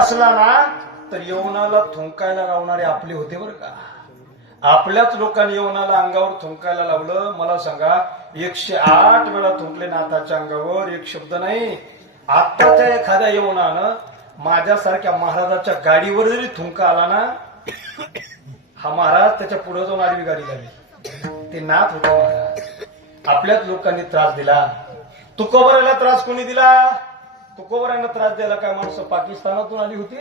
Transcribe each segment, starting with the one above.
असला ना तर यवनाला थुंकायला लावणारे आपले होते बरं का. आपल्याच लोकांनी यवनाला अंगावर थुंकायला लावलं. मला सांगा एकशे आठ वेळा थुंकले नाथाच्या अंगावर एक शब्द नाही. आत्ताच्या एखाद्या यवनानं माझ्यासारख्या महाराजाच्या गाडीवर जरी थुंका आला ना हा महाराज त्याच्या पुढे जाऊन आडवी गाडी झाली ते नाथ होते महाराज. आपल्याच लोकांनी त्रास दिला. तुकोबऱ्याला त्रास कोणी दिला? तुकोबऱ्यांना त्रास द्यायला काय माणसं पाकिस्तानातून आली होती?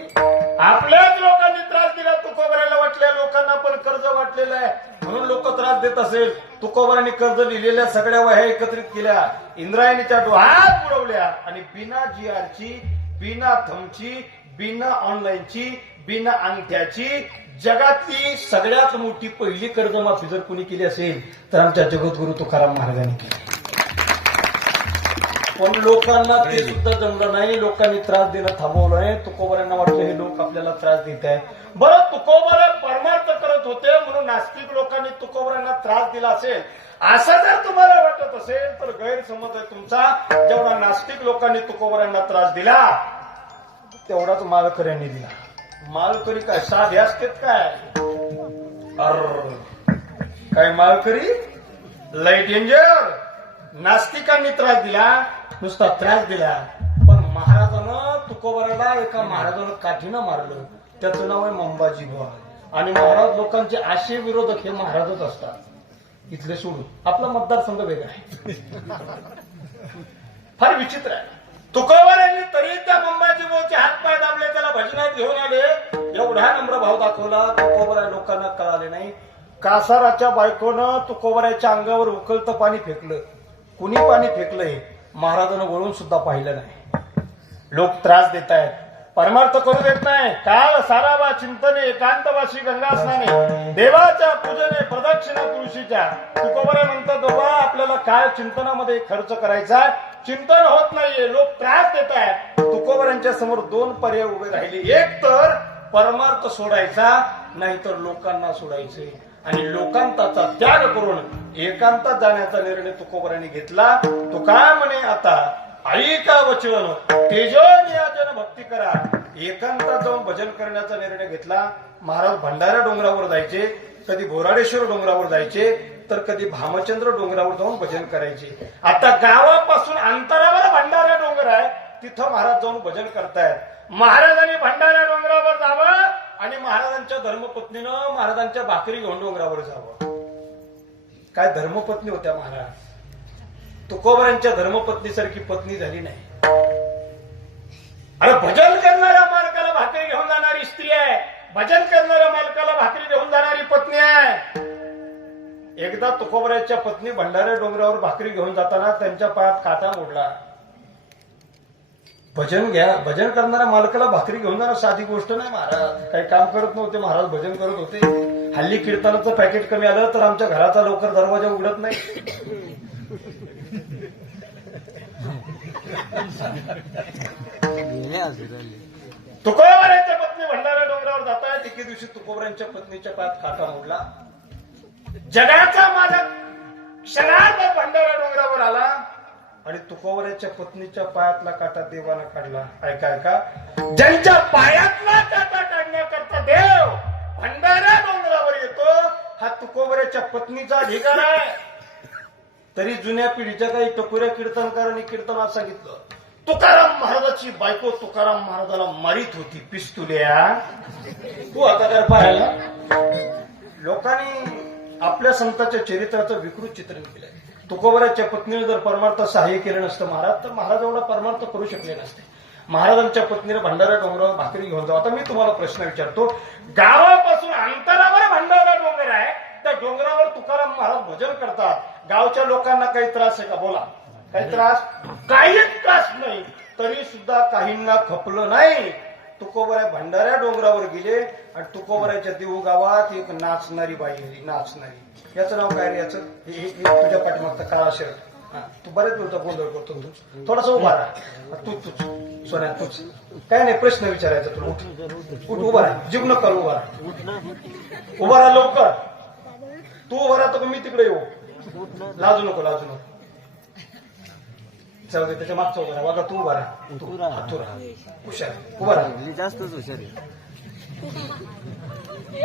आपल्याच लोकांनी त्रास दिला तुकोबऱ्याला वाटल्या लोकांना पण कर्ज वाटलेलं आहे. म्हणून लोक त्रास देत असेल. तुकोबऱ्यांनी कर्ज लिहिलेल्या सगळ्या वह्या एकत्रित केल्या. इंद्रायणीच्या डोहात बुडवल्या आणि बिना जी आरची बिना थमची बिना ऑनलाईनची बिना अंगठ्याची जगातली सगळ्यात मोठी पहिली कर्जमाफी जर कोणी केली असेल तर आमच्या जगद्गुरु तुकाराम महाराजांनी केली. पण लोकांना ते सुद्धा जमलं नाही. लोकांनी त्रास देणं थांबवलंय. तुकोबऱ्यांना वाटलं हे लोक आपल्याला त्रास देत आहे बरं तुकोबरे परमार्थ करत होते म्हणून नास्तिक लोकांनी तुकोबऱ्यांना त्रास दिला असेल असं जर तुम्हाला वाटत असेल तर गैरसमज आहे तुमचा. जेवढा नास्तिक लोकांनी तुकोबऱ्यांना त्रास दिला तेवढाच मालकऱ्यांनी दिला. मालकरी काय? साधे असतात काय? अर काय मालकरी लय डेंजर नास्तिकांनी त्रास दिला नुसता त्रास दिला. पण महाराजानं तुकोबराला एका महाराजानं काठीनं मारलं. त्याचं नाव आहे मंबाजी बुवा. आणि महाराज लोकांचे आशय विरोधक हे महाराजच असतात. इथले सोडून. आपला मतदारसंघ वेगळा आहे. फार विचित्र आहे. तुकोबर यांनी तरी त्या मुंबईची हात पाय दाबले त्याला भजनात घेऊन आले. एवढा नम्र भाव दाखवला तुकोबरा लोकांना कळाले नाही. कासाराच्या बायकोनं तुकोबऱ्याच्या अंगावर उकळतं पाणी फेकलं. कुणी पाणी फेकलंय महाराजानं वळून सुद्धा पाहिलं नाही. लोक त्रास देत आहेत परमार्थ करू देत नाही. काल साराबा चिंतने एकांतवाशी गंगा स्नाने देवाच्या पूजने प्रदक्षिणा तुळशीच्या. तुकोबरे म्हणतात बाबा आपल्याला काय चिंतनामध्ये खर्च करायचा चिंतन होत नाहीये. लोक त्रास देत आहेत तुकोबऱ्यांच्या समोर दोन पर्याय उभे राहिले. एक तर परमार्थ सोडायचा नाहीतर लोकांना सोडायचे. आणि लोकांताचा त्याग करून एकांतात जाण्याचा निर्णय तुकोबऱ्यांनी घेतला. तो काय म्हणे आता ऐका वचन तेजो नियाजन भक्ती करा. एकांतात जाऊन भजन करण्याचा निर्णय घेतला. महाराज भंडारा डोंगरावर जायचे कधी बोराडेश्वर डोंगरावर जायचे तर कधी भामचंद्र डोंगरावर जाऊन भजन करायचे. आता गावापासून अंतरावर भंडारा डोंगर आहे तिथं महाराज जाऊन भजन करतायत. महाराजांनी भंडारा डोंगरावर जावं आणि महाराजांच्या धर्मपत्नीनं महाराजांच्या भाकरी घेऊन डोंगरावर जावं. काय धर्मपत्नी होत्या महाराज? तुकोबरांच्या धर्मपत्नीसारखी पत्नी झाली नाही. अरे भजन करणाऱ्या मालकाला भाकरी घेऊन जाणारी स्त्री आहे. भजन करणाऱ्या मालकाला भाकरी घेऊन जाणारी पत्नी आहे. एकदा तुकोबऱ्याच्या पत्नी भंडारे डोंगरावर भाकरी घेऊन जाताना त्यांच्या पायात काटा मोडला. भजन घ्या. भजन करणाऱ्या मालकाला भाकरी घेऊन जाणार. साधी गोष्ट नाही महाराज. काही काम करत नव्हते महाराज भजन करत होते. हल्ली कीर्तनाचं पॅकेट कमी आलं तर आमच्या घराचा लवकर दरवाजा उघडत नाही. तुकोबऱ्यांच्या पत्नी भंडारा डोंगरावर जात आहेत एके दिवशी तुकोबऱ्यांच्या पत्नीच्या पायात काटा मोडला. जगाचा माझा क्षणार्धात भंडारा डोंगरावर आला. आणि तुकोबऱ्याच्या पत्नीच्या पायातला काटा देवानं काढला. ऐका ऐका. ज्यांच्या पायातला काटा काढण्याकरता देव भंडारा डोंगरावर येतो हा तुकोबऱ्याच्या पत्नीचा अधिकार आहे. तरी जुन्या पिढीच्या काही टपुऱ्या कीर्तनकारांनी कीर्तनात सांगितलं तुकाराम महाराजाची बायको तुकाराम महाराजाला मारित होती पिस्तुल्या. तू आता काय पाहायला. लोकांनी आपल्या संतांच्या चरित्राचं विकृत चित्रण केलंय. तुकोबराच्या पत्नीने जर परमार्थ सहाय्य केलं नसतं महाराज तर महाराज एवढा परमार्थ करू शकले नसते. महाराजांच्या पत्नीने भंडारा डोंगरावर भाकरी घेऊन जाऊ आता मी तुम्हाला प्रश्न विचारतो गावापासून अंतरावर भंडारा डोंगर आहे त्या डोंगरावर तुकाराम महाराज भजन करतात. गावच्या लोकांना काही त्रास आहे का? बोला. काही त्रास? काहीच त्रास नाही. तरी सुद्धा काहींना खपलं नाही. तुकोबऱ्या भंडाऱ्या डोंगरावर गेले आणि तुकोबऱ्याच्या देऊ गावात एक नाचणारी बाई आली नाचणारी. याचं नाव काय रे याचं? हे- तुझ्या पाठीमागचं काळा शर्ट तू बरेच वेळचा गोंधळ करतो तू. थोडासा उभा राहा. तू तूच सोन्या तूच. काय नाही प्रश्न विचारायचा तुला. उठ उठ उभा राहा. जीव नका उभा राहा. उभा राहा लवकर. तू उभा राहतो मी तिकडे येऊ. लाजू नको लाजू नको. जाऊ दे त्याच्या मागचा उभा राहा. वागा तू उभा राहा. तू राहा. तू राहा. हुशार उभा राहा. मी जास्तच हुशार आहे.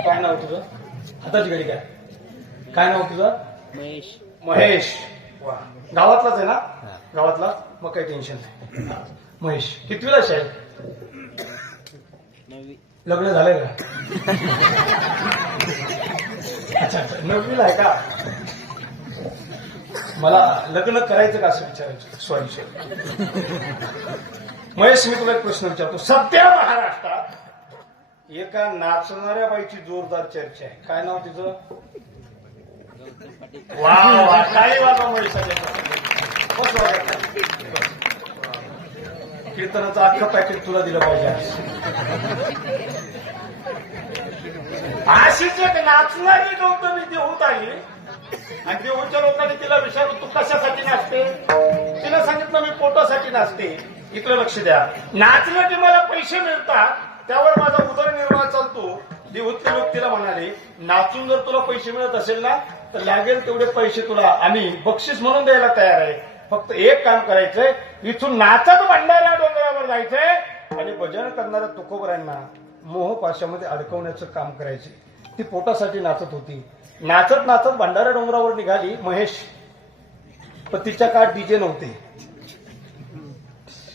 काय नाव तुझं? हाताची घडी काय? काय नाव तुझं? महेश. महेश. वा. गावातलाच आहे ना. गावातला? मग काही टेन्शन नाही. महेश कितवीला नववी. लग्न झालंय का? अच्छा अच्छा. नववीला आहे का? मला लग्न करायचं का असं विचारायचं? स्वाईचे महेश मी तुला एक प्रश्न विचारतो. सध्या महाराष्ट्रात एका नाचणाऱ्या बाईची जोरदार चर्चा आहे. काय नाव तिचं? वा वा काय वागा महेशाच्या कीर्तनाचं अख्खं पॅकेट तुला दिलं पाहिजे अशीच एक नाचणारी गौतमी होत आहे. आणि देऊच्या लोकांनी तिला विचारलं तू कशासाठी नाचते? तिला सांगितलं मी पोटासाठी नाचते. इकडे लक्ष द्या. नाचलं की मला पैसे मिळतात. त्यावर माझा उदरनिर्वाह चालतो. देऊतले लोक तिला म्हणाले नाचून जर तुला पैसे मिळत असेल ना तर लागेल तेवढे पैसे तुला. आम्ही बक्षीस म्हणून द्यायला तयार आहे. फक्त एक काम करायचंय. इथून नाचत भंडारा डोंगरावर जायचंय आणि भजन करणाऱ्या तुकोबऱ्यांना मोहपाशामध्ये अडकवण्याचं काम करायचे ती पोटासाठी नाचत होती. नाचत नाचत भंडारा डोंगरावर निघाली महेश. पण तिच्या काळात डीजे नव्हते.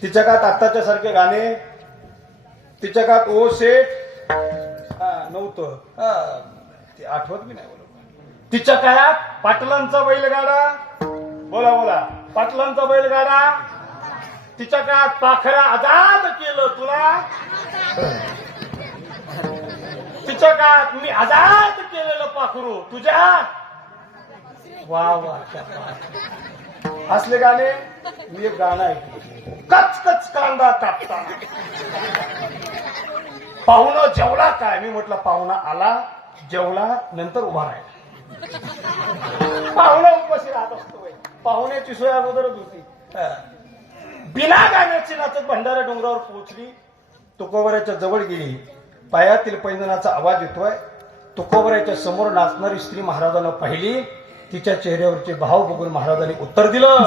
तिच्या काळात आत्ताच्या सारखे गाणे तिच्या काळात ओ सेठ. हा, नव्हतं. ते आठवत बी नाही. बरोबर तिच्या काळात पाटलांचा बैलगाडा. बोला बोला. पाटलांचा बैलगाडा. तिच्या काळात पाखरा आजाद केलं तुला. तिच्या काळात मी आजाद केलेलं पाखरू. तुझ्या वा वा. असले गाणे मी एक गाणं ऐकलं. कच कच कांदा कापताना पाहुणा जेवला काय? मी म्हटलं पाहुणा आला जेवला नंतर उभा राहिला. पाहुणा उपाशी राहत असतो. पाहुण्याची सोय अगोदरच होती. बिना गाण्याची नाचत भंडारा डोंगरावर पोहोचली. तुकोबऱ्याच्या जवळ गेली. पायातील पैंजणाचा आवाज येतोय. तुकोबऱ्याच्या समोर नाचणारी स्त्री महाराजांना पाहिली. तिच्या चेहऱ्यावरचे भाव बघून महाराजांनी उत्तर दिलं.